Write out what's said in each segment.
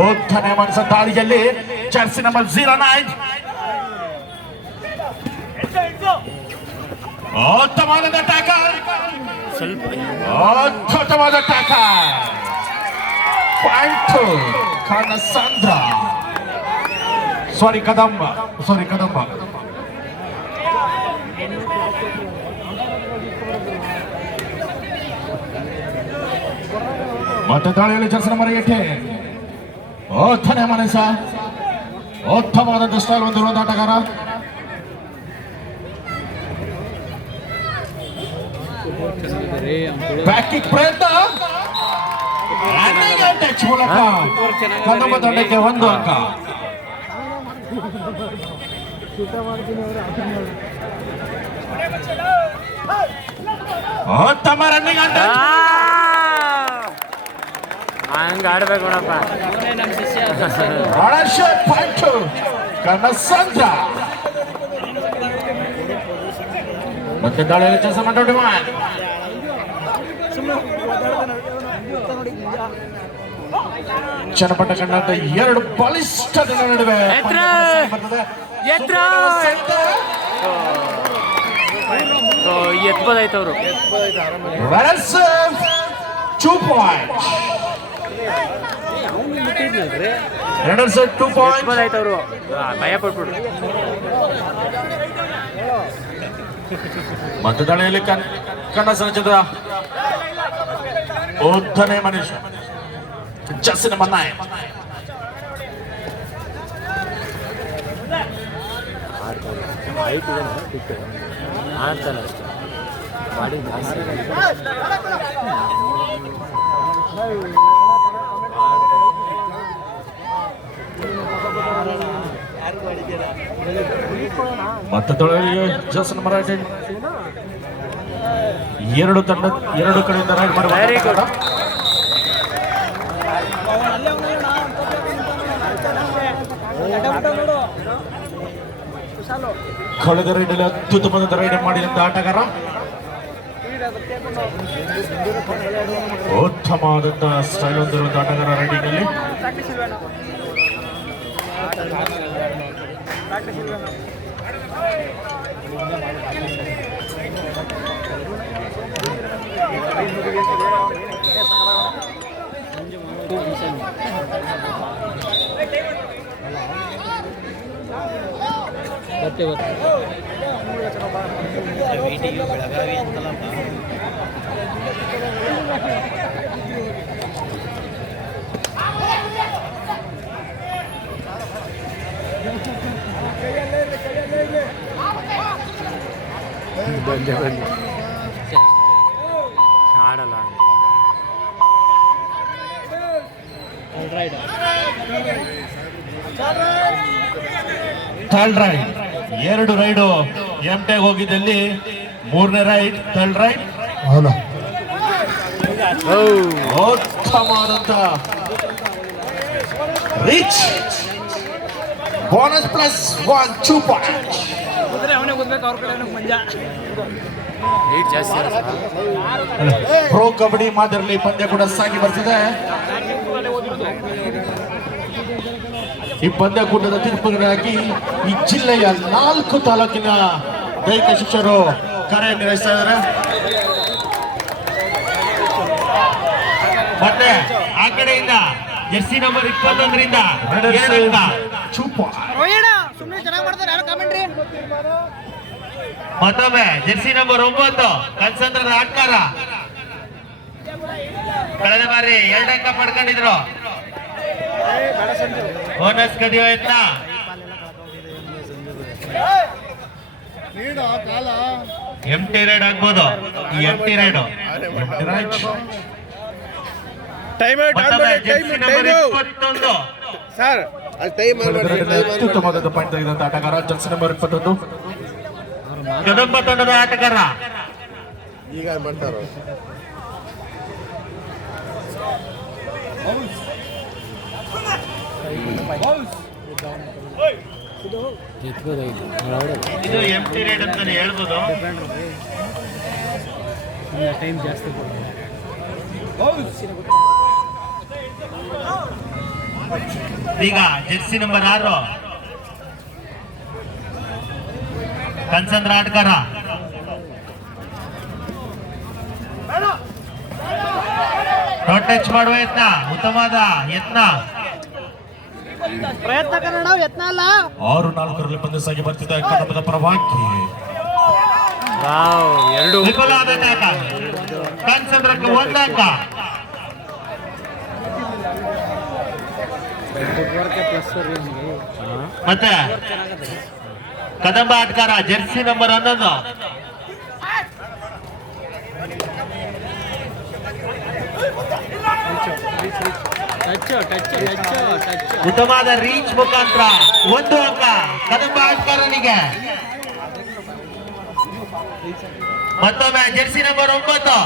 ಉತ್ತಮ ಮನಸ್ಸ ದಾಳಿಯಲ್ಲಿ ಜರ್ಸಿ ನಂಬರ್ 09 ಉತ್ತಮವಾದ ಟ್ಯಾಕಲ್, ಅದ್ಭುತವಾದ ಟ್ಯಾಕಲ್. ಪಾಯಿಂಟ್ ಕನಸಂದ್ರ, ಕದಂಬ. ಮತ್ತೆ ದಾಳಿಯಲ್ಲಿ ಜರ್ಸಿ ನಂಬರ್ 8 ಉತ್ತಮ ಮನಸ್ಸ, ಉತ್ತಮವಾದಂತಹ ಸ್ಟೈಲ್ ಹೊಂದಿರುವಂತ ಆಟಗಾರ. ಬ್ಯಾಕಿಂಗ್ ಪ್ರಯತ್ನ ಟಚ್ ಮೂಲಕ ಕದಂಬ ತಂಡಕ್ಕೆ 1 ಅಂಕ. ಉತ್ತಮ ರನ್ನಿಂಗ್ ಅಂತ ಹಂಗ ಆಡ್ಬೇಕು ನೋಡಪ್ಪ. ಕನಸಂದ್ರ ಮತ್ತೆ ದಾಳಿಯಲ್ಲಿ ಕೆಲಸ ಮಾಡಿ ಚನ್ನಪಟ್ಟ ಕಂಡಂತ 2 ಬಲಿಷ್ಠ ನಡುವೆ ಎತ್ಬೋದಾಯ್ತು ಅವರು. 2 ಪಾಯಿಂಟ್ ಎತ್ಬೋದಾಯ್ತು ಅವರು, ಭಯ ಪಡ್ಬಿಡು. ಮತ್ತೆ ದಾಳಿಯಲ್ಲಿ ಕನಸನ ಚಿತ್ರ ಉದ್ದನೇ ಮನುಷ್ಯ ಜರ್ಸಿ ನಂಬರ್ 9 ಆಡ್ತಾನೆ ಅಷ್ಟೇ ಮಾಡಿ ಮತ್ತೆ ತೊಳೆಗೆ ಜರ್ಸಿ ನಂಬರ್ 8 ಎರಡು ಕಡೆಯಿಂದ ರೈಡ್ ಮಾಡಿ ಕಳೆದ ರೈಡಲ್ಲಿ ಅತ್ಯುತ್ತಮವಾದ ರೈಡ್ ಮಾಡಿದಂತ ಆಟಗಾರ. ಉತ್ತಮವಾದಂತಹ ಸ್ಟೈಲ್ ಹೊಂದಿರುವಂತಹ ಆಟಗಾರ ರೈಡಿಂಗ್ ನಲ್ಲಿ. ಬೆಳಗಾವಿ ಅಂತಲ್ಲ ಆಡಲ್ಲ. ಥರ್ಡ್ ರೈಡ್, 2 ರೈಡು ಎಂಟೆಗೆ ಹೋಗಿದ್ದಲ್ಲಿ 3ನೇ ರೈಡ್ ಥರ್ಡ್ ರೈಡ್. ಉತ್ತಮವಾದಂತ rich bonus plus 2 point. Pro kabaddi ಮಾದರಿಯಲ್ಲಿ ಪಂದ್ಯ ಕೂಡ ಸಾಗಿ ಬರ್ತಿದೆ. ಈ ಪಂದ್ಯಕೂಟದ ತೀರ್ಪುಗಾರರಾಗಿ ಈ ಜಿಲ್ಲೆಯ 4 ತಾಲೂಕಿನ ದೈಹಿಕ ಶಿಕ್ಷಕರು ಕಾರ್ಯನಿರ್ವಹಿಸ್ತಾ ಇದ್ದಾರೆ. ಮತ್ತೆ ಆ ಕಡೆಯಿಂದ ಜರ್ಸಿ ನಂಬರ್ 21ರಿಂದ ಮತ್ತೊಮ್ಮೆ ಜರ್ಸಿ ನಂಬರ್ 9 ಕನ್ಸಂದ್ರದ ಆಟಗಾರ ಕಳೆದ ಬಾರಿ 2 ಅಂಕ ಪಡ್ಕೊಂಡಿದ್ರು. ಬೋನಸ್ ಕದಿಯೋ ಯತ್ನ. ಎಂಟಿ ರೈಡ್ ಆಗ್ಬೋದು. ಈ ಎಂಟಿ ರೈಡ್ ಅತ್ಯುತ್ತಮವಾದ ಪಾಯಿಂಟ್ ತೆಗೆದಂತ ಆಟಗಾರ ಜರ್ಸಿ ನಂಬರ್ 21 ಕದಂಬ ತಂಡದ ಆಟಗಾರ. ಈಗ ಮಾಡ್ತಾರ ಇದು ಎಂಟಿ ರೈಡ್ ಅಂತಾನೆ ಹೇಳ್ಬೋದು. ಟೈಮ್ ಜಾಸ್ತಿ ಈಗ ಜೆರ್ಸಿ ನಂಬರ್ 6 ಕನ್ಸಂದ್ರ ಆಟಗಾರ ಟಚ್ ಮಾಡುವ ಯತ್ನ, ಉತ್ತಮವಾದ ಯತ್ನ. ಪ್ರಯತ್ನ ಕನ್ನಡ ಯತ್ನ ಅಲ್ಲ. 6-4 ಪಂದ್ಯ ಸಾಗಿ ಬರ್ತಿದ್ದ ಕನ್ನಡದ ಪರವಾಗಿ ಎರಡು ವಿಫಲಾದ ಟ್ಯಾಕಲ್. ಕನ್ಸಂದ್ರಕ್ಕೆ 1 ಅಂಕ. ಮತ್ತೆ ಕದಂಬ ಆಟಗಾರ ಜೆರ್ಸಿ ನಂಬರ್ 11 ಉತ್ತಮವಾದ ರೀಚ್ ಮುಖಾಂತರ 1 ಅಂಕ ಕದಂಬ ಆಟಗಾರನಿಗೆ. ಮತ್ತೊಮ್ಮೆ ಜೆರ್ಸಿ ನಂಬರ್ 9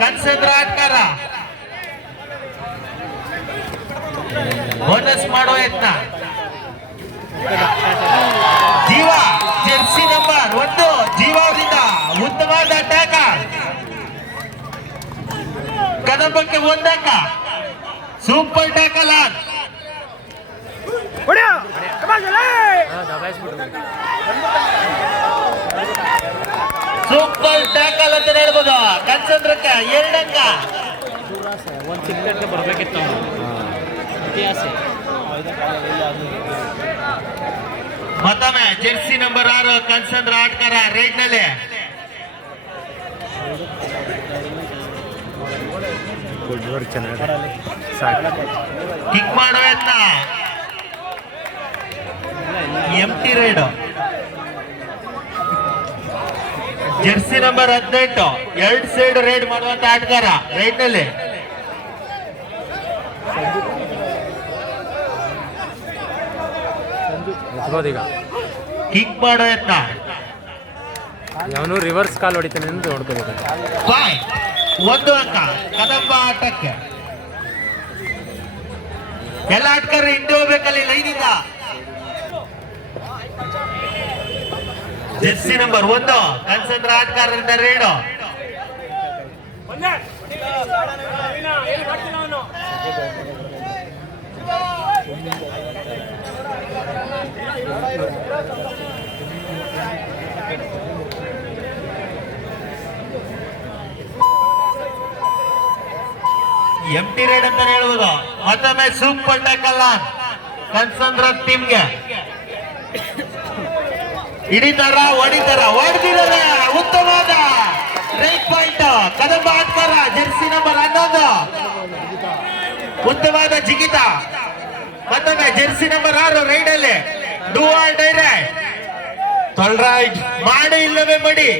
ಕನ್ಸಂದ್ರ ಆಟಗಾರ ಬೋನಸ್ ಮಾಡೋ ಯತ್ನ. ಜೀವ ಜೆರ್ಸಿ ನಂಬರ್ 1 ಜೀವದಿಂದ ಉತ್ತಮವಾದ ಟ್ಯಾಕಲ್. ಕದಂಬಕ್ಕೆ 1 ಅಂಕ. Super tackle on. Super tackle ಅಂತ ಹೇಳ್ಬೋದು. ಕನ್ಸಂದ್ರಕ್ಕೆ 2 ಅಂಕ. ಒಂದು ಚಿಕ್ಕ ಬರ್ಬೇಕಿತ್ತು ಇತಿಹಾಸ. ಮತ್ತೊಮ್ಮೆ ಜೆರ್ಸಿ ನಂಬರ್ 6 ಕನ್ಸಂದ್ರ ಆಟಗಾರ ರೈಟ್ ನಲ್ಲಿ ಕಿಕ್ ಮಾಡೋ ಯತ್ನ. Empty raid. Jersey number 18 2 side raid ಮಾಡುವಂತ ಆಟಗಾರ ರೈಟ್ ನಲ್ಲಿ. ಈಗ ಕಿಕ್ ಮಾಡೋ ಯತ್ನ. ಅವನು ರಿವರ್ಸ್ ಕಾಲ್ ಹೊಡಿತಾನೆ ಅಂತ ನೋಡ್ಕೋಬೇಕು. 1 ಅಂಕ ಕದಂಬ ಆಟಕ್ಕೆ. ಎಲ್ಲ ಆಟಗಾರರು ಹಿಂದೆ ಹೋಗ್ಬೇಕಲ್ಲಿ ಲೈನಿಂದ. ಜೆರ್ಸಿ ನಂಬರ್ 1 ಕನ್ಸಂದ್ರ ಆಟಗಾರರಿಂದ ರೇಡು. ಎಂಟಿ ರೈಡ್ ಅಂತ ಹೇಳ್ಬೋದು. ಮತ್ತೊಮ್ಮೆ ಸೂಪರ್ ಟ್ಯಾಕಲ್ ಆನ್ ಕನ್ಸಂದ್ರ ಟೀಮ್ಗೆ. ಹಿಡಿತಾರ ಹೊಡೆದಿದ್ದಾರೆ. ಉತ್ತಮವಾದ ರೈಟ್ ಪಾಯಿಂಟ್ ಕದಂಬ ಆಟಗಾರ ಜೆರ್ಸಿ ನಂಬರ್ 11 ಉತ್ತಮವಾದ ಜಿಗಿತ. ಮತ್ತೊಮ್ಮೆ ಜೆರ್ಸಿ ನಂಬರ್ 6 ರೈಡ್ ಅಲ್ಲಿ ಡೂ ಆರ್ ಡೈರೆಕ್ಟ್ ತೊಲ್ ರೈಟ್ ಮಾಡಿ ಇಲ್ಲವೇ ಮಡಿ.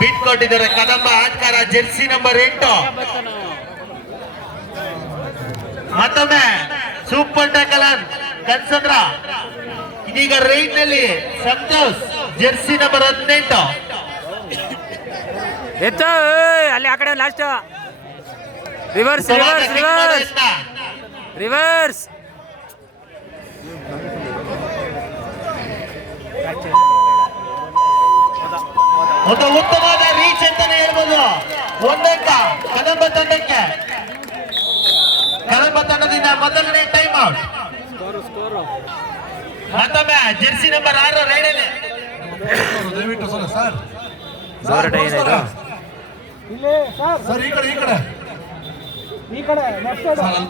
ಬಿಟ್ ಕೊಟ್ಟಿದ್ದಾರೆ ಕದಂಬ ಆಟಗಾರ ಜೆರ್ಸಿ ನಂಬರ್ 8. ಮತ್ತೊಮ್ಮೆ ಸೂಪರ್ ಟ್ಯಾಕಲ್ ಆನ್ ಕನ್ಸಂದ್ರ. ಇದೀಗ ರೈಟ್ ನಲ್ಲಿ ಸಂತೋಷ್ ಜೆರ್ಸಿ ನಂಬರ್ 18 ಎತ್ತು ಅಲ್ಲಿ ಆ ಕಡೆ last reverse reverse reverse reverse. ಒಂದು ಉತ್ತಮವಾದ ರೀಚ್ ಅಂತಾನೆ ಹೇಳ್ಬೋದು. 1 ಅಂಕ ಕದಂಬ ತಂಡಕ್ಕೆ. ಕದಂಬ ತಂಡದಿಂದ ಮೊದಲನೇ ಟೈಮ್ ಔಟ್. ಮತ್ತೊಮ್ಮೆ ಜೆರ್ಸಿ ನಂಬರ್ 6 ರೈಡಲ್ಲಿ ದಯವಿಟ್ಟು ಸರ್ ಸರ್ ಸರ್ ಈ ಕಡೆ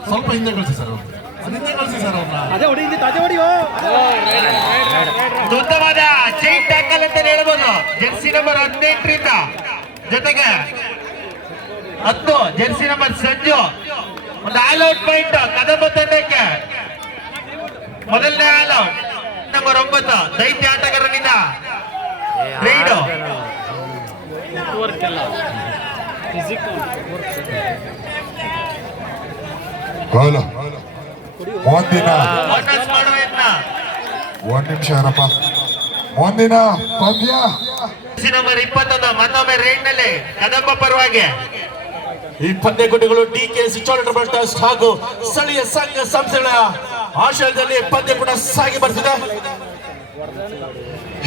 ಸ್ವಲ್ಪ ಹಿಂದೆ ಕಳಿಸಿ ಸರ್. ಹಿಂದೆ ಕಳಿಸಿ ಸರ್ ಅವ್ರನ್ನ. ಉತ್ತಮವಾದ ಚೈನ್ ಟ್ಯಾಕಲ್ ಅಂತ ಹೇಳ್ಬೋದು. ಜೆರ್ಸಿ ನಂಬರ್ 18ರಿಂದ ಜೊತೆಗೆ 10 ಜೆರ್ಸಿ ನಂಬರ್ ಸಂಜು. ಒಂದು ಆಲ್ ಔಟ್ ಪಾಯಿಂಟ್ ಕದಂಬ ತಂಡಕ್ಕೆ. ಮೊದಲನೇ ಆಲ್ ಔಟ್ ನಂಬರ್ 9 ದೈತ್ಯ ಆಟಗಾರನಿಂದ ರೈಡು. ಮುಂದಿನ ಬೋನಸ್ ಮಾಡುವ ಯತ್ನ. 1 ನಿಮಿಷ ಇರಪ್ಪ. ಮುಂದಿನ ಪಂದ್ಯ ಜೆರ್ಸಿ ನಂಬರ್ 21 ಮತ್ತೊಮ್ಮೆ ರೈಡ್ ನಲ್ಲಿ ಕದಂಬ ಪರವಾಗಿ. ಈ ಪಂದ್ಯಕೂಟಗಳು ಡಿಕೆಸಿ ಚಾರಿಟಬಲ್ ಟ್ರಸ್ಟ್ ಹಾಗೂ ಸ್ಥಳೀಯ ಸಂಘ ಸಂಸ್ಥೆಗಳ ಆಶ್ರಯದಲ್ಲಿ ಪಂದ್ಯ ಕೂಡ ಸಾಗಿ ಬರ್ತಿದೆ.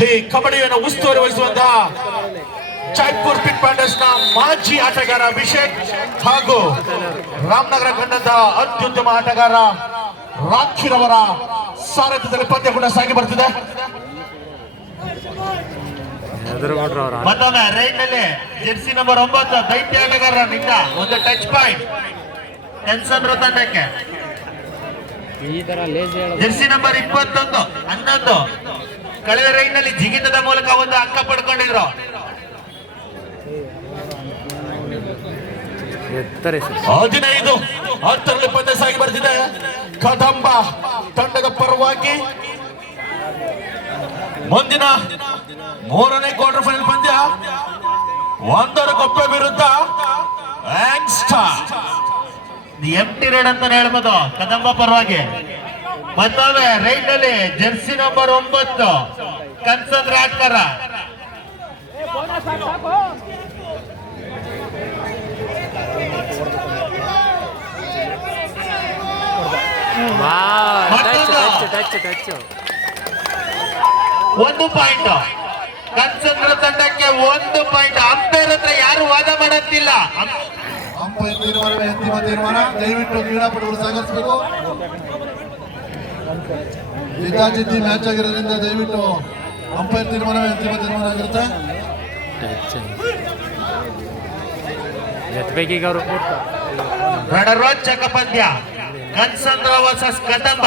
ಈ ಕಬಡ್ಡಿಯನ್ನು ಉಸ್ತುವಾರಿ ವಹಿಸುವಂತಹ ಜೈಪುರ್ ಪಿಟ್ ಪ್ಯಾಂಡರ್ಸ್ ನ ಮಾಜಿ ಆಟಗಾರ ಅಭಿಷೇಕ್ ಹಾಗೂ ರಾಮನಗರ ತಂಡದ ಅತ್ಯುತ್ತಮ ಆಟಗಾರ ರಾಖಿರವರ ಸಾರಥ್ಯದಲ್ಲಿ ಪಂದ್ಯ ಕೂಡ ಸಾಗಿ ಬರ್ತಿದೆ. ಮತ್ತೊಮ್ಮೆ ರೈಟ್ ನಲ್ಲಿ ಜೆರ್ಸಿ ನಂಬರ್ 9 ದೈತ್ಯ ಆಟಗಾರನಿಂದ ಒಂದು ಟಚ್ ಪಾಯಿಂಟ್ ಟೆನ್ಷನ್ ತಂಡಕ್ಕೆ. ಜೆರ್ಸಿ ನಂಬರ್ 21 11 ಕಳೆದ ರೈಡ್ ನಲ್ಲಿ ಜಿಗಿತದ ಮೂಲಕ ಒಂದು ಅಂಕ ಪಡ್ಕೊಂಡಿದ್ರು. ಹದಿನೈದು 10ರಲ್ಲಿ ಪಂದ್ಯ ಸಾಗಿ ಬರ್ತಿದೆ. ಕದಂಬ ತಂಡದ ಪರವಾಗಿ ಮುಂದಿನ 3ನೇ ಕ್ವಾರ್ಟರ್ ಫೈನಲ್ ಪಂದ್ಯ ಒಂದರಗೊಬ್ಬ ವಿರುದ್ಧ ಎಂಟಿ ರೈಡ್ ಅಂತ ಹೇಳ್ಬೋದು ಕದಂಬ ಪರವಾಗಿ. ಮತ್ತೊಮ್ಮೆ ರೈಟ್ ನಲ್ಲಿ ಜೆರ್ಸಿ ನಂಬರ್ 9 ಕನ್ಸಂದ್ರ ಆಟಗಾರ. ಒಂದು ಪಾಯಿಂಟ್ ಕನ್ಸಂದ್ರ ತಂಡಕ್ಕೆ 1 ಪಾಯಿಂಟ್. ಅಂಪೈರ್ ಹತ್ರ ಯಾರು ವಾದ ಮಾಡಂತಿಲ್ಲ. ಅಂಪೈರ್ ತೀರ್ಮಾನವೇ ಅಂತಿಮ ತೀರ್ಮಾನ. ದಯವಿಟ್ಟು ಕ್ರೀಡಾಪಟುಗಳು ಸಹಕರಿಸಬೇಕು. ಜಿದ್ದಾಜಿದ್ದಿ ಮ್ಯಾಚ್ ಆಗಿರೋದ್ರಿಂದ ದಯವಿಟ್ಟು ಅಂಪೈರ್ ತೀರ್ಮಾನವೇ ಅಂತಿಮ ತೀರ್ಮಾನ ಆಗಿರುತ್ತೆ. ರಣರೋಚಕ ಪಂದ್ಯ ಕನ್ಸಂದ್ರ ವರ್ಸಸ್ ಕದಂಬ.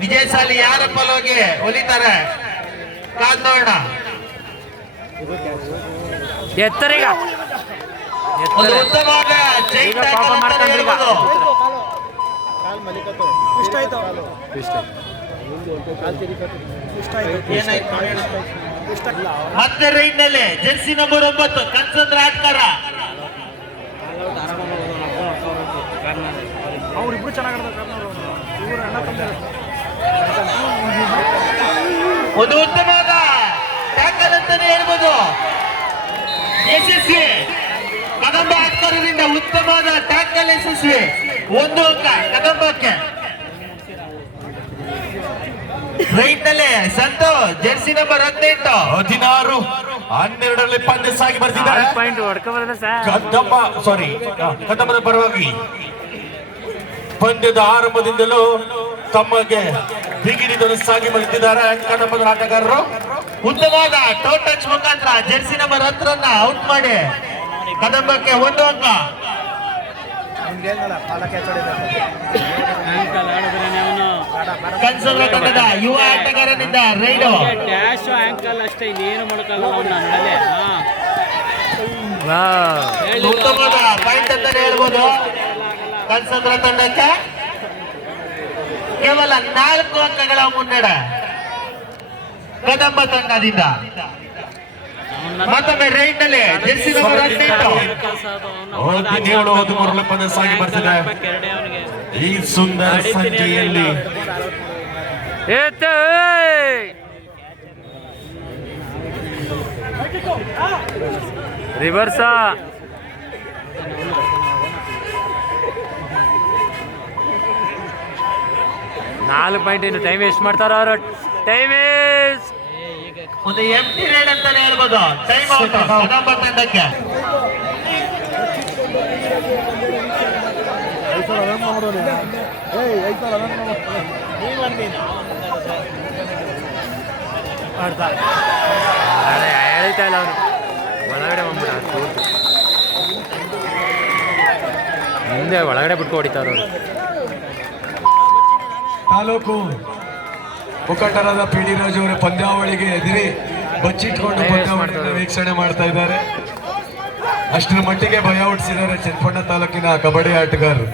ವಿಜಯಶಾಲಿ ಯಾರ ಪರವಾಗಿ ಒಲಿತಾರೆ ಕಾದ್ ನೋಡೋಣ. ಒಂದು ಉತ್ತಮವಾದ ಚೈನ್ ಟ್ಯಾಕಲ್ ಅಂತಾನೆ ಹೇಳ್ಬೋದು. ಮತ್ತೆ ರೈಟ್ ನಲ್ಲಿ ಜೆರ್ಸಿ ನಂಬರ್ 9 ಕನ್ಸಂದ್ರ ಆಟಗಾರ. ಅವ್ರಿಬ್ರು ಚೆನ್ನಾಗಿ ಒಂದು ಉತ್ತಮವಾದ ಟ್ಯಾಕಲ್ ಅಂತಾನೆ ಹೇಳ್ಬೋದು. ಯಶಸ್ವಿ ಕದಂಬ ಆಟಗಾರರಿಂದ ಉತ್ತಮವಾದ ಟ್ಯಾಕಲ್ ಯಶಸ್ವಿ. 1 ಅಂಕ ಕದಂಬಕ್ಕೆ. ರೈಟ್ ನಲ್ಲಿ ಸಂತು ಜೆರ್ಸಿ ನಂಬರ್ 18 16 12ರಲ್ಲಿ ಪಂದ್ಯ ಸಾಗಿ ಬರ್ತಿದ್ದಾರೆ. ಪಾಯಿಂಟ್ ಕದಂಬದ ಪರವಾಗಿ ಪಂದ್ಯದ ಆರಂಭದಿಂದಲೂ ತಮಗೆ ಬಿಗಿಡಿದನ್ನು ಸಾಗಿ ಬರ್ತಿದ್ದಾರೆ ಕದಂಬದ ಆಟಗಾರರು. ಉತ್ತಮವಾದ ಟೋ ಟಚ್ ಮುಖಾಂತರ ಜೆರ್ಸಿ ನಂಬರ್ 10 ಔಟ್ ಮಾಡಿ ಕದಂಬಕ್ಕೆ 1 ಅಂಕ. ಕನ್ಸಂದ್ರ ತಂಡದ ಯುವ ಆಟಗಾರನಿಂದ ರೈಡು. ಡ್ಯಾಶ್ ಆಂಕಲ್ ಅಷ್ಟೇ, ಇನ್ನೇನು ಮಾಡೋಕ್ಕಲ್ಲ ಅವ್ನ ನಡಲೆ. ಉತ್ತಮವಾದ ಪಾಯಿಂಟ್ ಅಂತಾನೆ ಹೇಳ್ಬೋದು. ಕನ್ಸಂದ್ರ ತಂಡಕ್ಕೆ ಕೇವಲ 4 ಅಂಕಗಳ ಮುನ್ನಡೆ ಕದಂಬ ತಂಡದಿಂದ. ಮತ್ತೊಮ್ಮೆ ರೈಟ್ ನಲ್ಲಿ ಜೆರ್ಸಿ ನಂಬರ್ 18 17 ಪಂದ್ಯ ಸಾಗಿ ಬರ್ತಿದೆ. ಈ ಸುಂದರ ಸಂಖ್ಯೆಯಲ್ಲಿ ರಿವರ್ಸ 4 ಪಾಯಿಂಟ್. ಇನ್ನು ಟೈಮ್ ವೇಸ್ಟ್ ಮಾಡ್ತಾರ ಅವರು. Time waste. ಒಂದು ಎಂಟಿ ರೈಡ್ ಅಂತಾನೆ ಹೇಳ್ಬೋದು. ಟೈಮ್ ಔಟ್ ಕದಂಬ ತಂಡಕ್ಕೆ. ಹೇಳ್ತಾ ಇಲ್ಲ ಅವನು ಒಳಗಡೆ ಬಂದ್ಬಿಡ. ಮುಂದೆ ಒಳಗಡೆ ಬಿಟ್ಟು ಹೊಡಿತಾರ ಅವರು. ತಾಲೂಕು ಮುಖಂಡರಾದ ಪಿ ಡಿ ರಾಜು ಅವರ ಪಂದ್ಯಾವಳಿಗೆ ಎದುರಿ ಬಚ್ಚಿಟ್ಕೊಂಡು ಪಂದ್ಯಾವಳಿಯನ್ನು ವೀಕ್ಷಣೆ ಮಾಡ್ತಾ ಇದ್ದಾರೆ. ಅಷ್ಟರ ಮಟ್ಟಿಗೆ ಭಯ ಹುಟ್ಟಿಸಿದ್ದಾರೆ ಚನ್ನಪಟ್ಟಣ ತಾಲೂಕಿನ ಕಬಡ್ಡಿ ಆಟಗಾರರು.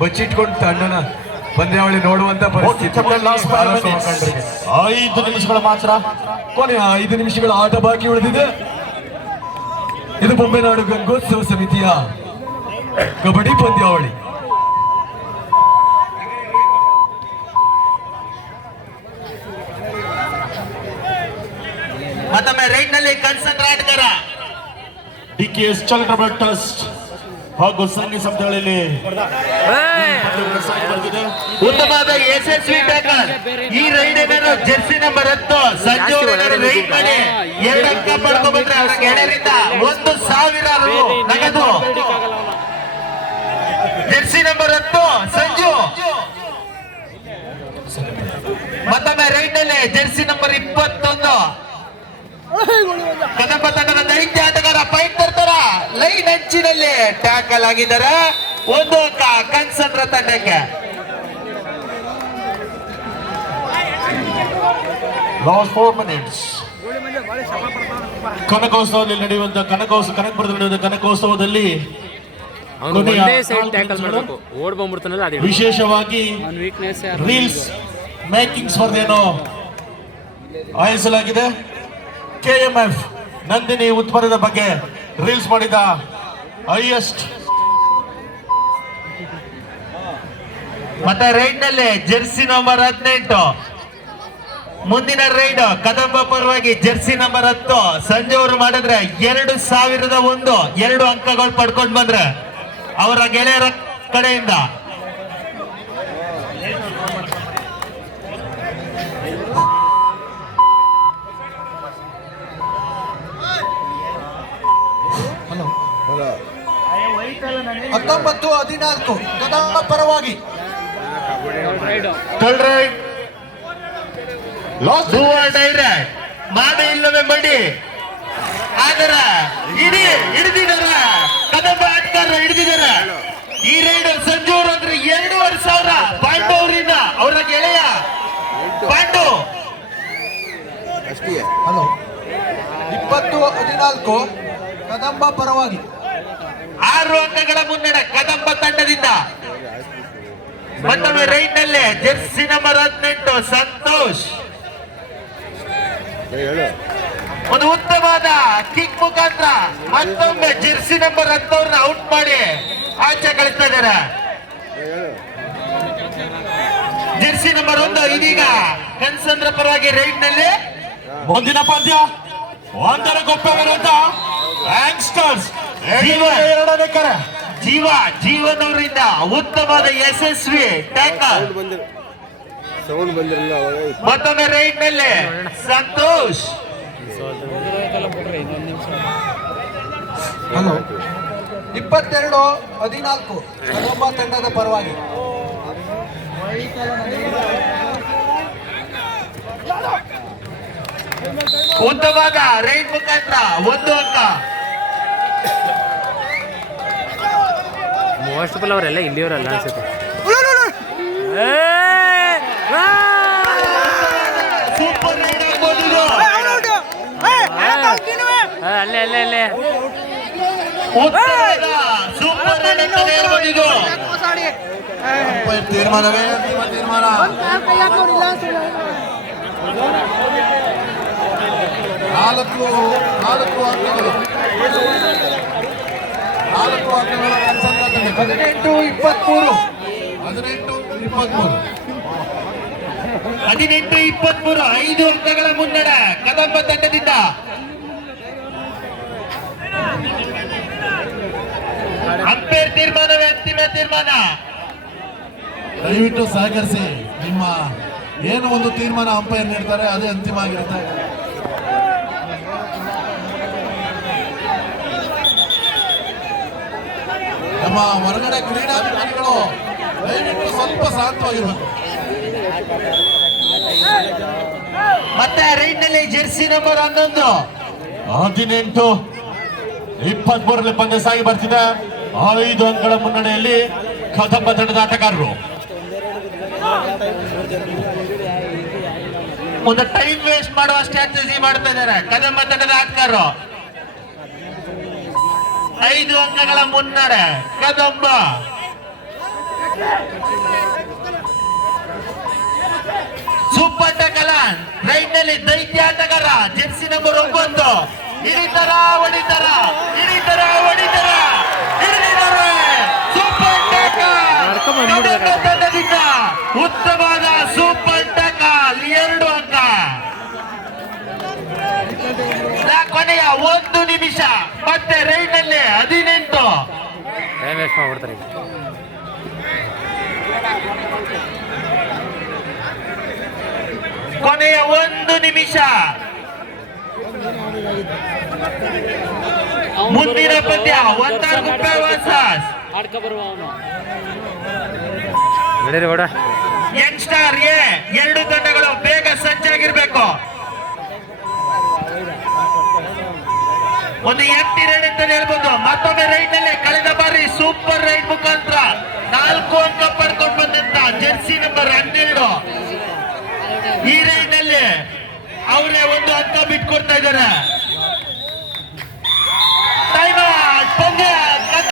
ಬಚ್ಚಿಟ್ಕೊಂಡು ತಂಡನ ಪಂದ್ಯಾವಳಿ ನೋಡುವಂತ ಪರಿಸ್ಥಿತಿ. 5 ನಿಮಿಷಗಳ ಮಾತ್ರ, ಕೊನೆಯ 5 ನಿಮಿಷಗಳ ಆಟ ಬಾಕಿ ಉಳಿದಿದೆ. ಇದು ಬೊಂಬೆನಾಡು ಗಂಗೋತ್ಸವ ಸಮಿತಿಯ ಕಬಡ್ಡಿ ಪಂದ್ಯಾವಳಿ. ಮತ್ತೊಮ್ಮೆ ರೈಟ್ ನಲ್ಲಿ ಕನ್ಸಂದ್ರ ಆಟಗಾರ DKS ಚಾರಿಟಬಲ್ ಟ್ರಸ್ಟ್ ಹಾಗೂ ಸಂಘ ಸಂಸ್ಥೆಗಳಲ್ಲಿ ಉತ್ತಮವಾದ ಯಶಸ್ವಿ ಟ್ಯಾಕಲ್. ಈ ರೈಡ್ ಏನೇನು ಜೆರ್ಸಿ ನಂಬರ್ 10 ಸಂಜು ರೈಟ್ ಮಾಡಿ 2 ಅಂಕ ಪಡ್ಕೊಂಡ್ಬಂದ್ರೆ ಅವರ ಗೆಳೆಯರಿಂದ 1,000 ರು ನಗದು. Jersey number 10 Sanju. ಮತ್ತೊಮ್ಮೆ ರೈಟ್ ನಲ್ಲಿ ಜೆರ್ಸಿ ನಂಬರ್ 21 ಕದಂಬ ತಂಡದ ದೈತ್ಯ ಆಟಗಾರ ಪಾಯಿಂಟ್ ತರ್ತಾರ. ಲೈನ್ ಅಂಚಿನಲ್ಲಿ ಟ್ಯಾಕಲ್ ಆಗಿದ್ದಾರೆ. 1 ಅಂಕ ಕನ್ಸಂದ್ರ ತಂಡಕ್ಕೆ. Last 4 minutes. ಕನಕೋತ್ಸವದಲ್ಲಿ ನಡೆಯುವಂತ ಕನಕಪುರದಲ್ಲಿ ನಡೆಯುವಂತ ಕನಕೋತ್ಸವದಲ್ಲಿ ಅವನು ಒಂದೇ ಸೈಡ್ ಟ್ಯಾಕಲ್ ಮಾಡಬೇಕು. ಓಡ್ ಬಂದ್ಬಿಡ್ತಾನಲ್ಲ ಅದೇ ವಿಶೇಷವಾಗಿ ಅವ್ನ ವೀಕ್ನೆಸ್ ರೀಲ್ಸ್ ಮೇಕಿಂಗ್ ಸ್ಪರ್ಧೆಯನ್ನು ಆಯೋಜಿಸಲಾಗಿದೆ. KMF ನಂದಿನಿ ಉತ್ಪನ್ನದ ಬಗ್ಗೆ ರೀಲ್ಸ್ ಮಾಡಿದ ಹೈಯೆಸ್ಟ್. ಮತ್ತೆ ರೈಡ್ ನಲ್ಲಿ ಜೆರ್ಸಿ ನಂಬರ್ 18 ಮುಂದಿನ ರೈಡ್ ಕದಂಬ ಪರವಾಗಿ ಜೆರ್ಸಿ ನಂಬರ್ 10 ಸಂಜೆ ಅವರು ಮಾಡಿದ್ರೆ 2,001 2 ಅಂಕಗಳು ಪಡ್ಕೊಂಡು ಬಂದ್ರೆ ಅವರ ಗೆಳೆಯರ ಕಡೆಯಿಂದ. ಹಲೋ 19-14 ಕದಂಬ ಪರವಾಗಿ raid third raid do or die raid ಮಾಡಿ ಇಲ್ಲವೇ ಮಡಿ. ಆದರೆ ಹಿಡಿದಿದಾರ ಕದಂಬ ಆಟಗಾರರು ಹಿಡಿದಿದಾರ. ಈ ರೈಡರ್ ಸಂಜು ಅವರು ಅಂದ್ರೆ 2,500 ಪಾಂಡು ಅವರಿಂದ ಅವರ ಗೆಳೆಯ ಪಾಂಡು. ಹಲೋ 20-14 ಕದಂಬ ಪರವಾಗಿ 6 ಅಂಕಗಳ ಮುನ್ನಡೆ ಕದಂಬ ತಂಡದಿಂದ. ಮತ್ತೊಮ್ಮೆ ರೈಡ್ ನಲ್ಲಿ ಜೆರ್ಸಿ ನಂಬರ್ 18 ಸಂತೋಷ್ ಒಂದು ಉತ್ತಮವಾದ ಕಿಕ್ ಮುಖಾಂತರ ಮತ್ತೊಮ್ಮೆ ಜೆರ್ಸಿ ನಂಬರ್ 10 ಔಟ್ ಮಾಡಿ ಆಚೆ ಕಳಿಸ್ತಾ ಇದ್ದಾರೆ. ಜೆರ್ಸಿ ನಂಬರ್ 1 ಇದೀಗ ಕನ್ಸಂದ್ರ ಪರವಾಗಿ ರೈಡ್ ನಲ್ಲಿ. ಮುಂದಿನ ಪಂದ್ಯ ಒಂದರ ಗೊಬ್ಬ ವಿರುದ್ಧ ಯಂಗ್ಸ್ಟರ್ಸ್ ಎರಡನೇ ಕರೆ. ಜೀವನ್ ಅವರಿಂದ ಉತ್ತಮವಾದ ಯಶಸ್ವಿ ಟ್ಯಾಕಲ್. ಮತ್ತೊಮ್ಮೆ ರೈಡ್ ನಲ್ಲಿ ಸಂತೋಷ್. ಹಲೋ 22-14 ಕದಂಬ ತಂಡದ ಪರವಾಗಿ ಉತ್ತಮವಾದ ರೈಡ್ ಮುಖಾಂತರ 1 ಅಂಕ. ಮೋಸ್ಟ್ ಫುಲ್ ಅವರೆಲ್ಲ ಇಲ್ಲಿಯವರಲ್ಲ ಅನ್ಸುತ್ತೆ. ಸೂಪರ್ ರೈಡ್ ಆಗ್ಬೋದು ಇದು. ಅಲ್ಲೇ ಅಲ್ಲೇ ಅಲ್ಲೇ ಉತ್ತಮವಾದ ಸೂಪರ್ ರೈಡ್ ಅಂತಾನೆ ಹೇಳ್ಬೋದು ಇದು. ತೀರ್ಮಾನವೇ ಅಂತಿಮ ತೀರ್ಮಾನ. 4 ಅಂಕಗಳು 18-23 18-23 5 ಅಂಕಗಳ ಮುನ್ನಡೆ ಕದಂಬ ತಂಡದಿಂದ. ಅಂಪೇರ್ ತೀರ್ಮಾನವೇ ಅಂತಿಮ ತೀರ್ಮಾನ. ದಯವಿಟ್ಟು ಸಹಕರಿಸಿ. ನಿಮ್ಮ ಏನು ಒಂದು ತೀರ್ಮಾನ ಅಂಪೈರ್ ನೀಡ್ತಾರೆ ಅದೇ ಅಂತಿಮ ಆಗಿರುತ್ತೆ. ನಮ್ಮ ಹೊರಗಡೆ ಕ್ರೀಡಾಭಿಮಾನಿಗಳು ದಯವಿಟ್ಟು ಸ್ವಲ್ಪ ಶಾಂತವಾಗಿರ್ಬೇಕು. ಮತ್ತೆ ರೈಡ್ ನಲ್ಲಿ ಜೆರ್ಸಿ ನಂಬರ್ 11 18-23 ಪಂದ್ಯ ಸಾಗಿ ಬರ್ತಿದೆ. 5 ಅಂಕಗಳ ಮುನ್ನಡೆಯಲ್ಲಿ ಕದಂಬ ತಂಡದ ಆಟಗಾರರು. ಒಂದು ಟೈಮ್ ವೇಸ್ಟ್ ಮಾಡುವ ಸ್ಟ್ರಾಟಜಿ ಮಾಡ್ತಾ ಇದ್ದಾರೆ ಕದಂಬ ತಂಡದ ಆಟಗಾರರು. 5 ಅಂಕಗಳ ಮುನ್ನಡೆ ಕದಂಬ. ಸೂಪರ್ ಟಕಲನ್ ರೈಟ್ ನಲ್ಲಿ ದೈತ್ಯ ಆಟಗಾರ ಜೆರ್ಸಿ ನಂಬರ್ 9 ಹಿಡಿತಾರ ಹೊಡಿತಾರ ಹಿಡಿದಿದ್ದಾರೆ. ಸೂಪರ್ ಟಕಲ್ ತಂಡದಿಂದ ಉತ್ತಮವಾದ ಸೂಪರ್ ಟಕಲ್ 2 ಅಂಕ. ಕೊನೆಯ 1 ನಿಮಿಷ ಮತ್ತೆ ರೈಡ್ ನಲ್ಲಿ 18. ಟೈಮ್ ವೇಸ್ಟ್ ಮಾಡ್ಬಿಡ್ತಾರೆ ಈಗ. ಕೊನೆಯ 1 ನಿಮಿಷ. ಮುಂದಿನ ಪಂದ್ಯ ಒಂದಾಗುಪ್ಪೆ ವರ್ಸಸ್ ಆಡ್ಕ ಬರುವ ಅವನು ನಡೀರಿ ಬೇಡ. Young Star A. ಎರಡು ತಂಡಗಳು ಬೇಗ ಸಜ್ಜಾಗಿರ್ಬೇಕು. ಒಂದು ಎಂಟಿ ರೈಡ್ ಅಂತ ಹೇಳ್ಬೋದು. ಮತ್ತೊಮ್ಮೆ ರೈಡ್ ನಲ್ಲಿ ಕಳೆದ ಬಾರಿ ಸೂಪರ್ ರೈಡ್ ಮುಖಾಂತರ 4 ಅಂಕ ಪಡ್ಕೊಂಡು ಬಂದಂತ ಜೆರ್ಸಿ ನಂಬರ್ 12 ಈ ರೈಡ್ ನಲ್ಲಿ ಅವರೇ 1 ಅಂಕ ಬಿಟ್ಕೊಡ್ತಾ ಇದ್ದಾರೆ.